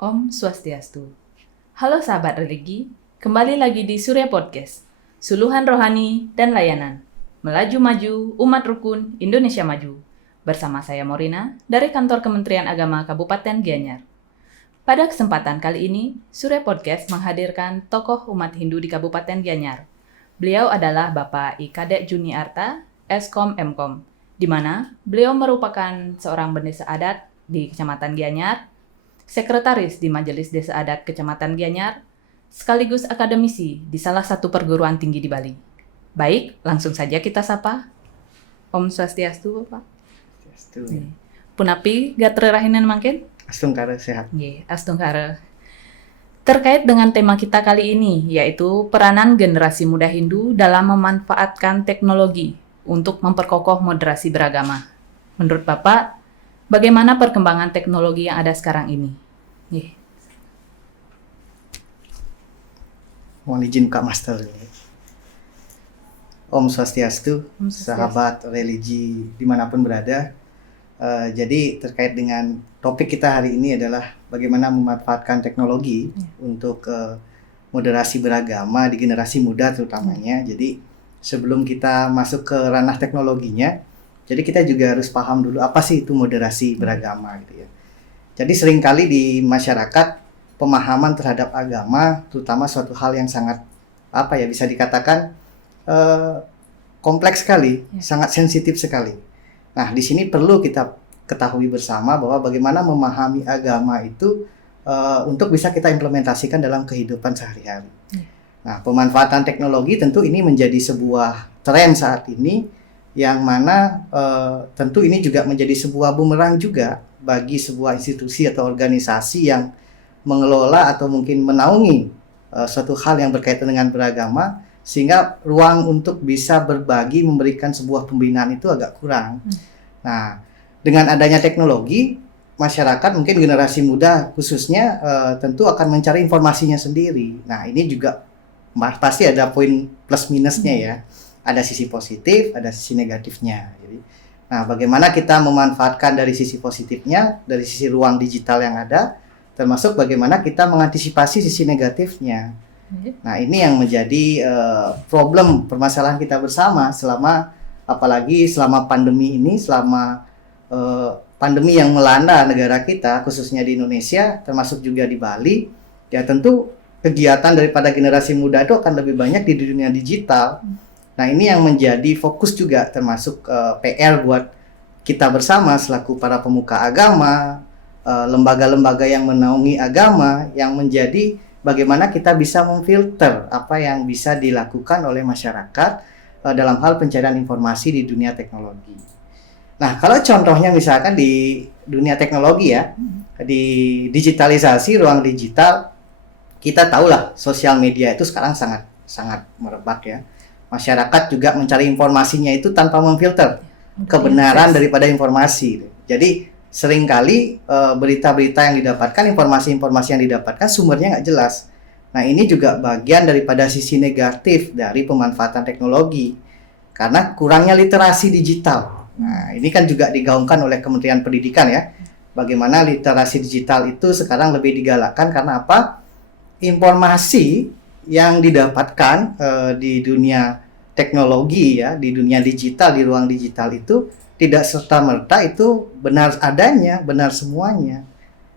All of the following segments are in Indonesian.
Om Swastiastu. Halo sahabat religi, kembali lagi di Surya Podcast, Suluhan Rohani dan Layanan, Melaju Maju Umat Rukun Indonesia Maju, bersama saya Morina dari Kantor Kementerian Agama Kabupaten Gianyar. Pada kesempatan kali ini, Surya Podcast menghadirkan tokoh umat Hindu di Kabupaten Gianyar. Beliau adalah Bapak I Kadek Juniarta, Eskom Mkom, di mana beliau merupakan seorang bendesa adat di Kecamatan Gianyar, sekretaris di Majelis Desa Adat Kecamatan Gianyar, sekaligus akademisi di salah satu perguruan tinggi di Bali. Baik, langsung saja kita sapa. Om Swastiastu, Bapak. Swastiastu. Punapi gatra rahinan mangkin? Astungkara sehat. Astungkara. Terkait dengan tema kita kali ini, yaitu peranan generasi muda Hindu dalam memanfaatkan teknologi untuk memperkokoh moderasi beragama. Menurut Bapak, bagaimana perkembangan teknologi yang ada sekarang ini? Mohon izin Kak Master. Om Swastiastu, sahabat religi dimanapun berada. Jadi terkait dengan topik kita hari ini adalah bagaimana memanfaatkan teknologi untuk moderasi beragama di generasi muda terutamanya. Jadi sebelum kita masuk ke ranah teknologinya, jadi kita juga harus paham dulu apa sih itu moderasi beragama gitu ya. Jadi seringkali di masyarakat pemahaman terhadap agama terutama suatu hal yang sangat bisa dikatakan kompleks sekali, sangat sensitif sekali. Nah, di sini perlu kita ketahui bersama bahwa bagaimana memahami agama itu untuk bisa kita implementasikan dalam kehidupan sehari-hari. Nah, pemanfaatan teknologi tentu ini menjadi sebuah tren saat ini yang mana tentu ini juga menjadi sebuah bumerang juga bagi sebuah institusi atau organisasi yang mengelola atau mungkin menaungi suatu hal yang berkaitan dengan beragama, sehingga ruang untuk bisa berbagi, memberikan sebuah pembinaan itu agak kurang. Nah, dengan adanya teknologi, masyarakat mungkin generasi muda khususnya tentu akan mencari informasinya sendiri. Nah, ini juga pasti ada poin plus minusnya ya. Ada sisi positif, ada sisi negatifnya. Jadi, nah, bagaimana kita memanfaatkan dari sisi positifnya, dari sisi ruang digital yang ada, termasuk bagaimana kita mengantisipasi sisi negatifnya. Nah, ini yang menjadi problem permasalahan kita bersama apalagi selama pandemi ini, selama pandemi yang melanda negara kita, khususnya di Indonesia, termasuk juga di Bali, ya tentu kegiatan daripada generasi muda itu akan lebih banyak di dunia digital. Nah, ini yang menjadi fokus juga termasuk PR buat kita bersama selaku para pemuka agama, lembaga-lembaga yang menaungi agama, yang menjadi bagaimana kita bisa memfilter apa yang bisa dilakukan oleh masyarakat dalam hal pencarian informasi di dunia teknologi. Nah, kalau contohnya misalkan di dunia teknologi ya, di digitalisasi ruang digital, kita tahulah sosial media itu sekarang sangat merebak ya. Masyarakat juga mencari informasinya itu tanpa memfilter kebenaran daripada informasi. Jadi seringkali berita-berita yang didapatkan, informasi-informasi yang didapatkan sumbernya nggak jelas. Nah, ini juga bagian daripada sisi negatif dari pemanfaatan teknologi karena kurangnya literasi digital. Nah, ini kan juga digaungkan oleh Kementerian Pendidikan ya. Bagaimana literasi digital itu sekarang lebih digalakkan karena apa? Informasi yang didapatkan di dunia teknologi ya, di dunia digital, di ruang digital itu tidak serta-merta itu benar adanya, benar semuanya.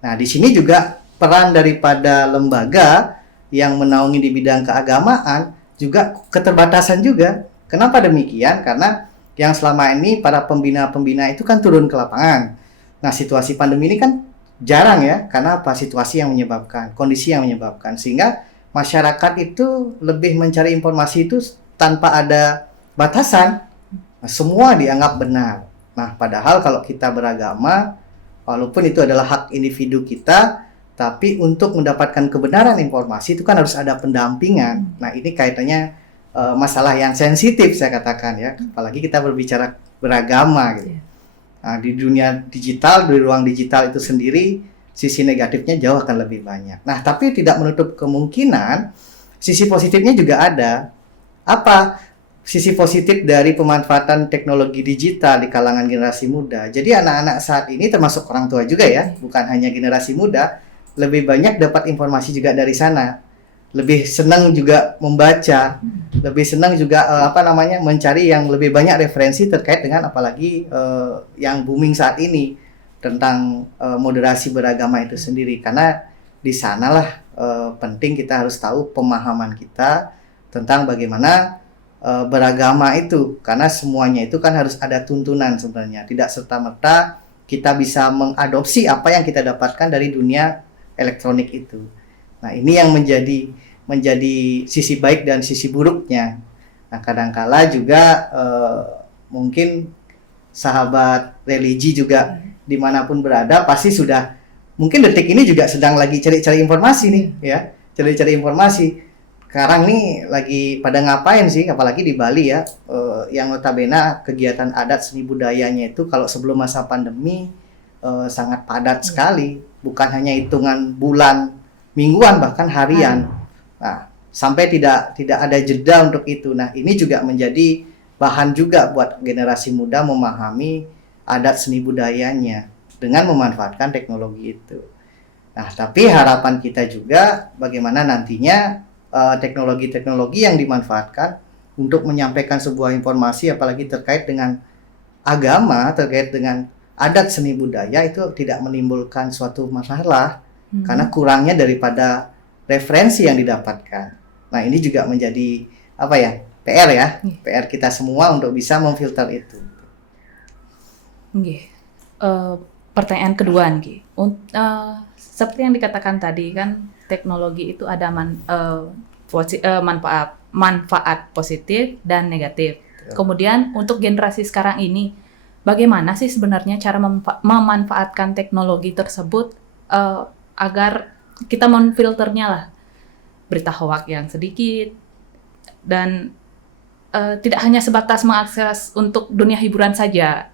Nah, di sini juga peran daripada lembaga yang menaungi di bidang keagamaan juga keterbatasan juga. Kenapa demikian? Karena yang selama ini para pembina-pembina itu kan turun ke lapangan. Nah, situasi pandemi ini kan jarang ya, karena apa? Situasi yang menyebabkan, kondisi yang menyebabkan, sehingga masyarakat itu lebih mencari informasi itu tanpa ada batasan. Nah, semua dianggap benar. Nah, padahal kalau kita beragama, walaupun itu adalah hak individu kita, tapi untuk mendapatkan kebenaran informasi itu kan harus ada pendampingan. Nah, ini kaitannya masalah yang sensitif saya katakan ya, apalagi kita berbicara beragama gitu. Nah, di dunia digital, di ruang digital itu sendiri, sisi negatifnya jauh akan lebih banyak. Nah, tapi tidak menutup kemungkinan sisi positifnya juga ada. Apa sisi positif dari pemanfaatan teknologi digital di kalangan generasi muda? Jadi anak-anak saat ini termasuk orang tua juga ya, bukan hanya generasi muda, lebih banyak dapat informasi juga dari sana, lebih senang juga membaca, lebih senang juga mencari yang lebih banyak referensi terkait dengan apalagi yang booming saat ini tentang moderasi beragama itu sendiri, karena di sanalah penting kita harus tahu pemahaman kita tentang bagaimana beragama itu, karena semuanya itu kan harus ada tuntunan sebenarnya, tidak serta-merta kita bisa mengadopsi apa yang kita dapatkan dari dunia elektronik itu. Nah, ini yang menjadi sisi baik dan sisi buruknya. Nah, kadangkala juga mungkin sahabat religi juga dimanapun berada pasti sudah mungkin detik ini juga sedang lagi cari-cari informasi nih, ya, cari-cari informasi. Sekarang nih lagi pada ngapain sih, apalagi di Bali ya, yang notabene kegiatan adat seni budayanya itu kalau sebelum masa pandemi sangat padat sekali, bukan hanya hitungan bulan, mingguan, bahkan harian. Nah, sampai tidak ada jeda untuk itu. Nah, ini juga menjadi bahan juga buat generasi muda memahami adat seni budayanya dengan memanfaatkan teknologi itu. Nah, tapi harapan kita juga bagaimana nantinya teknologi-teknologi yang dimanfaatkan untuk menyampaikan sebuah informasi, apalagi terkait dengan agama, terkait dengan adat seni budaya, itu tidak menimbulkan suatu masalah karena kurangnya daripada referensi yang didapatkan. Nah, ini juga menjadi PR ya, PR kita semua untuk bisa memfilter itu. Pertanyaan kedua nih, seperti yang dikatakan tadi kan, teknologi itu ada manfaat positif dan negatif. Kemudian untuk generasi sekarang ini, bagaimana sih sebenarnya cara memanfaatkan teknologi tersebut agar kita memfilternya lah, berita hoak yang sedikit dan tidak hanya sebatas mengakses untuk dunia hiburan saja.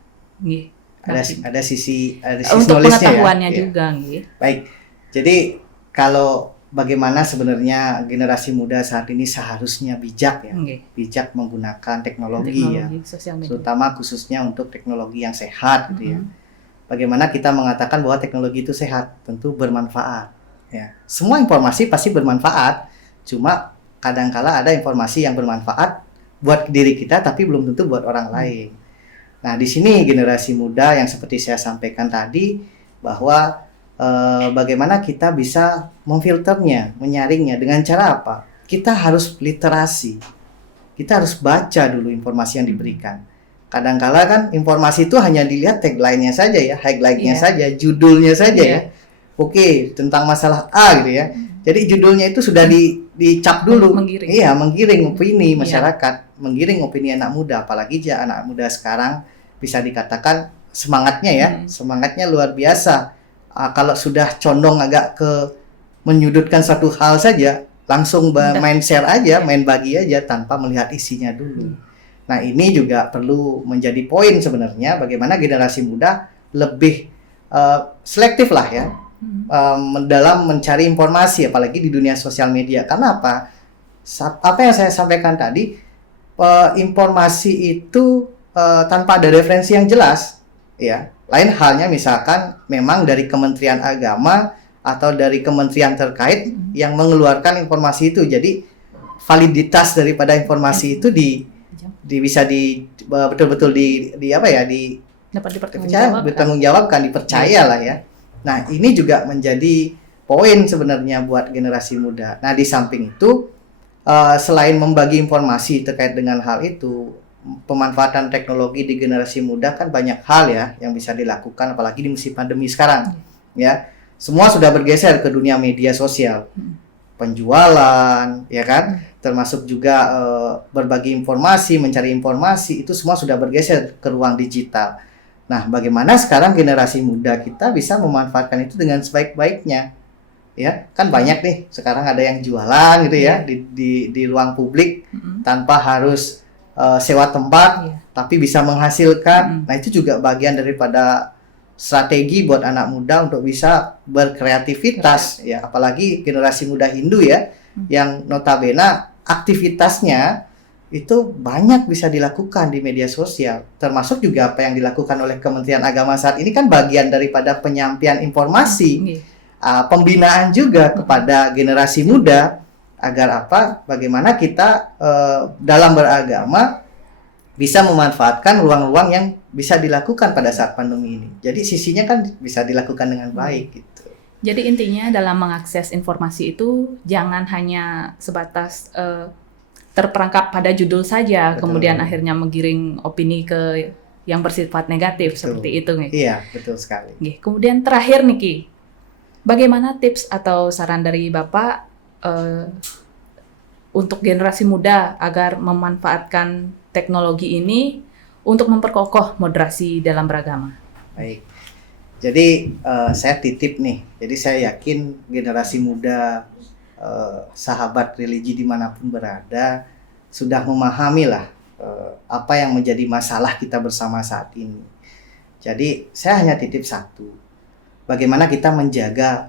Ada sisi untuk pengetahuannya ya. juga. Baik, jadi kalau bagaimana sebenarnya generasi muda saat ini seharusnya bijak ya, bijak menggunakan teknologi ya, terutama khususnya untuk teknologi yang sehat gitu ya. Bagaimana kita mengatakan bahwa teknologi itu sehat? Tentu bermanfaat ya. Semua informasi pasti bermanfaat, cuma kadangkala ada informasi yang bermanfaat buat diri kita tapi belum tentu buat orang lain. Nah, di sini generasi muda yang seperti saya sampaikan tadi, bahwa bagaimana kita bisa memfilternya, menyaringnya dengan cara apa? Kita harus literasi. Kita harus baca dulu informasi yang diberikan. Kadangkala kan informasi itu hanya dilihat tagline-nya saja ya, highlight-nya saja, judulnya saja ya. Oke, tentang masalah A gitu ya. Jadi judulnya itu sudah dicap dulu. Menggiring opini masyarakat, menggiring opini anak muda, apalagi anak muda sekarang bisa dikatakan semangatnya ya, semangatnya luar biasa. Kalau sudah condong agak ke menyudutkan satu hal saja, langsung main share aja, main bagi aja tanpa melihat isinya dulu. Nah, ini juga perlu menjadi poin sebenarnya, bagaimana generasi muda lebih selektif lah ya, dalam mencari informasi, apalagi di dunia sosial media. Karena apa? Apa yang saya sampaikan tadi, informasi itu tanpa ada referensi yang jelas, ya. Lain halnya misalkan memang dari Kementerian Agama atau dari kementerian terkait yang mengeluarkan informasi itu, jadi validitas daripada informasi itu bisa betul-betul dapat dipertanggungjawabkan, dipercaya lah ya. Nah, ini juga menjadi poin sebenarnya buat generasi muda. Nah, di samping itu selain membagi informasi terkait dengan hal itu, pemanfaatan teknologi di generasi muda kan banyak hal ya yang bisa dilakukan, apalagi di musim pandemi sekarang ya. Semua sudah bergeser ke dunia media sosial, penjualan ya kan, termasuk juga berbagi informasi, mencari informasi, itu semua sudah bergeser ke ruang digital. Nah, bagaimana sekarang generasi muda kita bisa memanfaatkan itu dengan sebaik-baiknya ya. Kan banyak nih sekarang ada yang jualan gitu ya di ruang publik tanpa harus sewa tempat, tapi bisa menghasilkan. Nah, itu juga bagian daripada strategi buat anak muda untuk bisa berkreativitas ya, apalagi generasi muda Hindu ya, yang notabene aktivitasnya itu banyak bisa dilakukan di media sosial, termasuk juga apa yang dilakukan oleh Kementerian Agama saat ini kan bagian daripada penyampaian informasi. pembinaan juga kepada generasi muda agar apa? Bagaimana kita dalam beragama bisa memanfaatkan ruang-ruang yang bisa dilakukan pada saat pandemi ini. Jadi sisinya kan bisa dilakukan dengan baik gitu. Jadi intinya dalam mengakses informasi itu jangan hanya sebatas terperangkap pada judul saja, Betul. kemudian akhirnya menggiring opini ke yang bersifat negatif. Betul. Seperti itu nih. Iya, betul sekali. Kemudian terakhir nih Ki, bagaimana tips atau saran dari Bapak untuk generasi muda agar memanfaatkan teknologi ini untuk memperkokoh moderasi dalam beragama? Baik. Jadi saya titip nih. Jadi saya yakin generasi muda, sahabat religi dimanapun berada sudah memahami lah apa yang menjadi masalah kita bersama saat ini. Jadi saya hanya titip satu. Bagaimana kita menjaga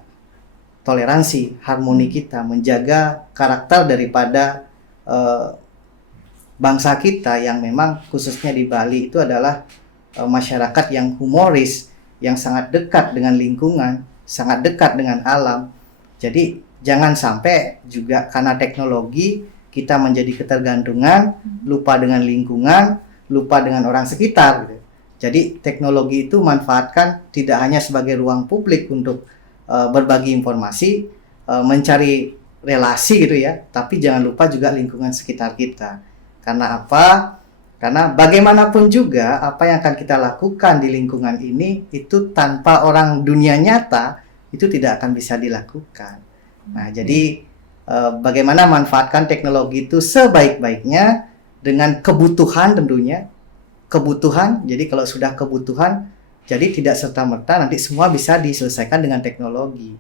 toleransi, harmoni kita, menjaga karakter daripada bangsa kita yang memang khususnya di Bali itu adalah masyarakat yang humoris, yang sangat dekat dengan lingkungan, sangat dekat dengan alam. Jadi jangan sampai juga karena teknologi kita menjadi ketergantungan, lupa dengan lingkungan, lupa dengan orang sekitar gitu. Jadi teknologi itu manfaatkan tidak hanya sebagai ruang publik untuk berbagi informasi, mencari relasi gitu ya, tapi jangan lupa juga lingkungan sekitar kita. Karena apa? Karena bagaimanapun juga apa yang akan kita lakukan di lingkungan ini itu tanpa orang dunia nyata itu tidak akan bisa dilakukan. Nah, jadi bagaimana manfaatkan teknologi itu sebaik-baiknya dengan kebutuhan tentunya. Kebutuhan, jadi kalau sudah kebutuhan, jadi tidak serta-merta nanti semua bisa diselesaikan dengan teknologi.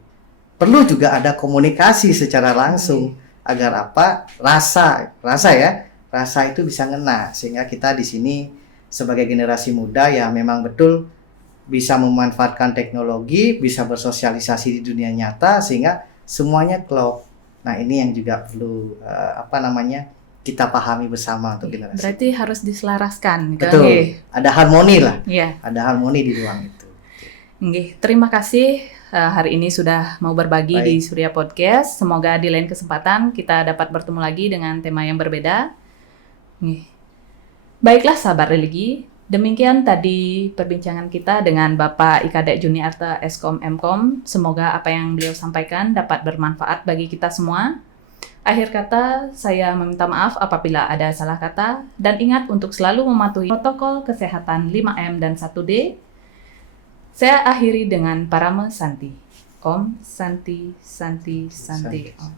Perlu juga ada komunikasi secara langsung agar apa? Rasa itu bisa ngena sehingga kita di sini sebagai generasi muda ya memang betul bisa memanfaatkan teknologi, bisa bersosialisasi di dunia nyata sehingga semuanya klop. Nah, ini yang juga perlu kita pahami bersama untuk generasi. Berarti harus diselaraskan. Betul. Ada harmoni lah. Iya. Ada harmoni di ruang itu. Terima kasih hari ini sudah mau berbagi Baik. di Surya Podcast. Semoga di lain kesempatan kita dapat bertemu lagi dengan tema yang berbeda. Baiklah sahabat religi, demikian tadi perbincangan kita dengan Bapak Ikadek Juniarta Eskom Mkom. Semoga apa yang beliau sampaikan dapat bermanfaat bagi kita semua. Akhir kata, saya meminta maaf apabila ada salah kata dan ingat untuk selalu mematuhi protokol kesehatan 5M dan 1D. Saya akhiri dengan Parama Santi. Om Santi Santi Santi Om.